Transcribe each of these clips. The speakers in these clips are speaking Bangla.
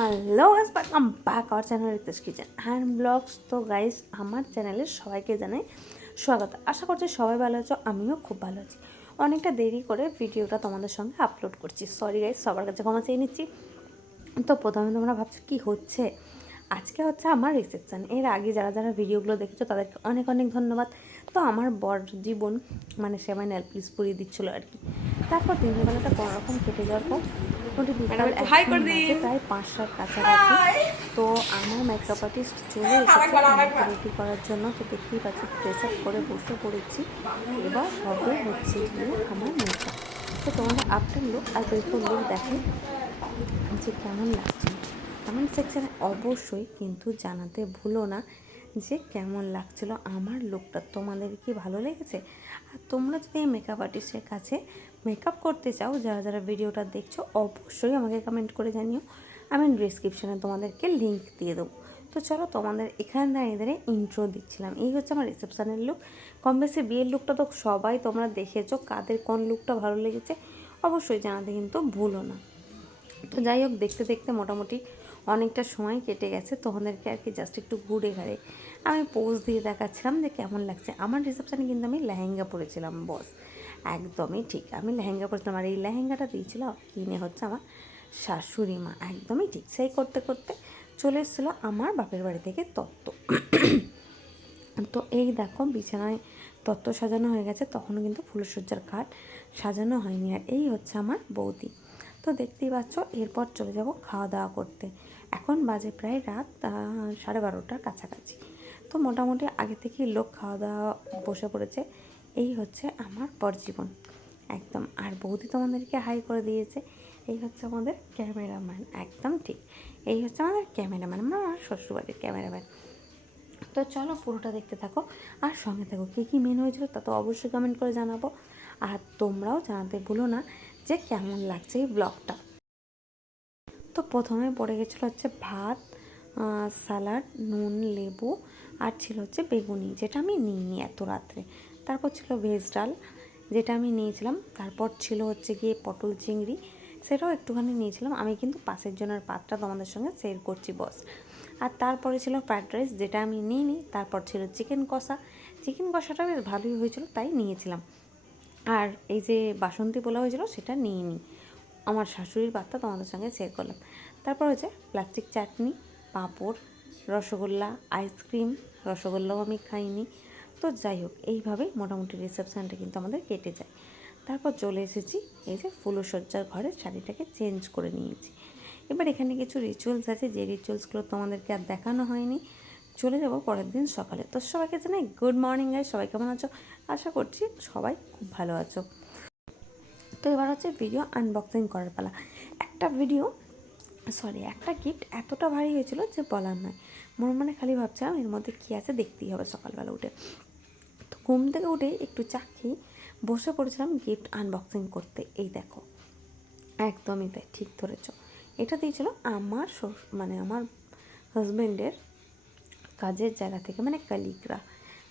Hello welcome back our channel Ritesh kitchen and vlogs তো গাইস আমার চ্যানেলে সবাইকে জানাই স্বাগত। আশা করছি সবাই ভালো আছো, আমিও খুব ভালো আছি। অনেকটা দেরি করে ভিডিওটা তোমাদের সঙ্গে আপলোড করছি। সরি গাইস সবার কাছে ক্ষমা চেয়ে নিচ্ছি। তো প্রথমে তোমরা ভাবছ, কি হচ্ছে? আজকে হচ্ছে আমার রিসেপশান এর আগে যারা যারা ভিডিওগুলো দেখেছ তাদেরকে অনেক অনেক ধন্যবাদ। তো আমার বর জীবন মানে সে আমায় নেল প্লিজ পরিয়ে দিচ্ছিল আর কি। তারপর দিনের বেলাটা কোনো রকম কেটে যাওয়ার পর মোটামুটি বিকাল প্রায় পাঁচটার কাছাকাছি। তো আমার মেকআপ আর্টিস্ট চলে এসেছে রেডি করার জন্য। তো দেখতেই পাচ্ছি ড্রেস আপ করে বসে পড়েছি। এবার হবে হচ্ছে গিয়ে আমার মেকআপ তো তোমাদের আফটার লুক আর বিফোর লুক দেখে যে কেমন লাগছে। কমেন্ট সেকশানে অবশ্যই কিন্তু জানাতে ভুলো না যে কেমন লাগছিল আমার লুকটা তোমাদের কি ভালো লেগেছে? আর তোমরা যদি এই মেকআপ আর্টিস্টের কাছে মেকআপ করতে চাও, যারা যারা ভিডিওটা দেখছ, অবশ্যই আমাকে কমেন্ট করে জানিও। আমি ডিসক্রিপশানে তোমাদেরকে লিংক দিয়ে দেবো। তো চলো তোমাদের এখানে দাঁড়িয়ে দাঁড়িয়ে ইন্ট্রো দিচ্ছিলাম। এই হচ্ছে আমার রিসেপশানের লুক কম বেশি বিয়ের লুকটা তো সবাই তোমরা দেখেছ, কাদের কোন লুকটা ভালো লেগেছে, অবশ্যই জানাতে কিন্তু ভুলো না। তো যাই হোক, দেখতে দেখতে মোটামুটি অনেকটা সময় কেটে গেছে তোমাদেরকে আর কি জাস্ট একটু ঘুরে ঘাড়ে আমি পোজ দিয়ে দেখাচ্ছিলাম যে কেমন লাগছে। আমার রিসেপশানে কিন্তু আমি লেহেঙ্গা পরেছিলাম বস একদমই ঠিক। আমি লেহেঙ্গা পরেছিলাম আর এই লেহেঙ্গাটা দিয়েছিল কিনে হচ্ছে আমার শাশুড়ি মা। একদমই ঠিক। সেই করতে করতে চলে এসেছিল আমার বাপের বাড়ি থেকে তত্ত্ব। তো এই দেখো বিছানায় তত্ত্ব সাজানো হয়ে গেছে, তখনও কিন্তু ফুলসজ্জার খাট সাজানো হয়নি। আর এই হচ্ছে আমার বৌদি। তো দেখতেই পাচ্ছ, এরপর চলে যাব খাওয়া দাওয়া করতে। এখন বাজে প্রায় রাত সাড়ে বারোটার কাছাকাছি। তো মোটামুটি আগে থেকেই লোক খাওয়া দাওয়া বসে পড়েছে। এই হচ্ছে আমার পরজীবন। একদম, আর বৌদি তোমাদেরকে হাই করে দিয়েছে। এই হচ্ছে আমাদের ক্যামেরাম্যান একদম ঠিক। এই হচ্ছে আমাদের ক্যামেরাম্যান আমার শ্বশুরবাড়ির ক্যামেরাম্যান তো চলো পুরোটা দেখতে থাকো, আর সঙ্গে থাকো, কী কী মেন হয়েছিল তা তো অবশ্যই কমেন্ট করে জানাব। আর তোমরাও জানাতে ভুলো না যে কেমন লাগছে এই ব্লগটা তো প্রথমে পড়ে গেছিল হচ্ছে ভাত স্যালাড নুন, লেবু আর ছিল হচ্ছে বেগুনি, যেটা আমি নিইনি এত রাত্রে। তারপর ছিল ভেজ ডাল, যেটা আমি নিয়েছিলাম। তারপর ছিল হচ্ছে গিয়ে পটল চিংড়ি, সেটাও একটুখানি নিয়েছিলাম। আমি কিন্তু পাশের জনের পাতটা তোমাদের সঙ্গে শেয়ার করছি বস আর তারপরে ছিল ফ্রায়েড রাইস যেটা আমি নিইনি। তারপর ছিল চিকেন কষা। চিকেন কষাটা বেশ ভালোই হয়েছিল, তাই নিয়েছিলাম। আর এই যে বাসন্তী পোলাও হয়েছিল, সেটা নিয়ে নিই আমার শাশুড়ির বার্তা তোমাদের সঙ্গে শেয়ার করলাম। তারপর হচ্ছে plastic chutney papad, rasgulla ice cream রসগোল্লাও আমি খাইনি। তো যাই হোক এইভাবেই মোটামুটি রিসেপশানটা কিন্তু আমাদের কেটে যায়। তারপর চলে এসেছি, এই যে ফুলসজ্জার ঘরে শাড়িটাকে চেঞ্জ করে নিয়েছি। এবার এখানে কিছু রিচুয়ালস আছে, যে রিচুয়ালসগুলো তোমাদেরকে আর দেখানো হয়নি। চলে যাব পরের দিন সকালে। তো সবাইকে জানাই গুড মর্নিং গাই সবাই কেমন আছো? আশা করছি সবাই খুব ভালো আছো। তো এবার হচ্ছে ভিডিও আনবক্সিং করার পালা। একটা ভিডিও সরি একটা গিফট এতটা ভারী হয়েছিল যে বলার নয়। মনে মনে খালি ভাবছিলাম এর মধ্যে কী আছে দেখতেই হবে সকালবেলা উঠে। তো ঘুম থেকে উঠে একটু চা খেয়ে বসে পড়েছিলাম গিফট আনবক্সিং করতে। এই দেখো, একদমই তাই, ঠিক ধরেছ। এটা দিয়েছিল আমার মানে আমার হাজব্যান্ডের কাজের জায়গা থেকে মানে কালিগরা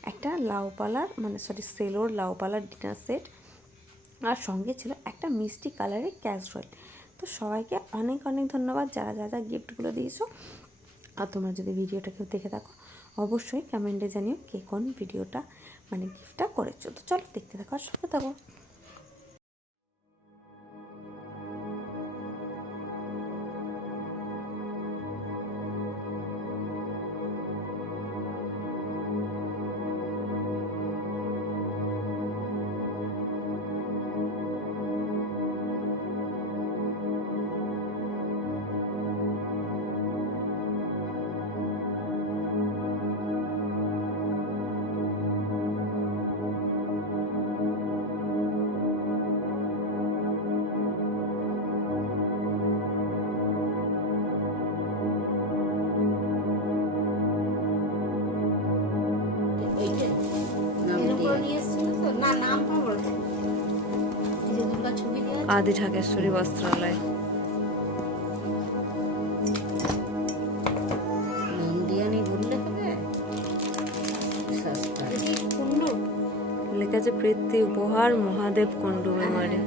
একটা লাউপালার মানে সরি সেলোর লাউপালার ডিনার সেট আর সঙ্গে ছিল একটা মিষ্টি কালারের ক্যাসরোল। তো সবাইকে অনেক অনেক ধন্যবাদ যারা যা যা গিফটগুলো দিয়েছ। আর তোমরা যদি ভিডিওটা কেউ দেখে থাকো, অবশ্যই কমেন্টে জানিও কে কোন ভিডিওটা মানে গিফটটা করেছ। তো চলো দেখতে থাকো আর সঙ্গে থাকো। আদি ঢাকেশ্বরী বস্ত্রালয়। লেখা আছে প্রীতি উপহার মহাদেব কুণ্ডু মেমারি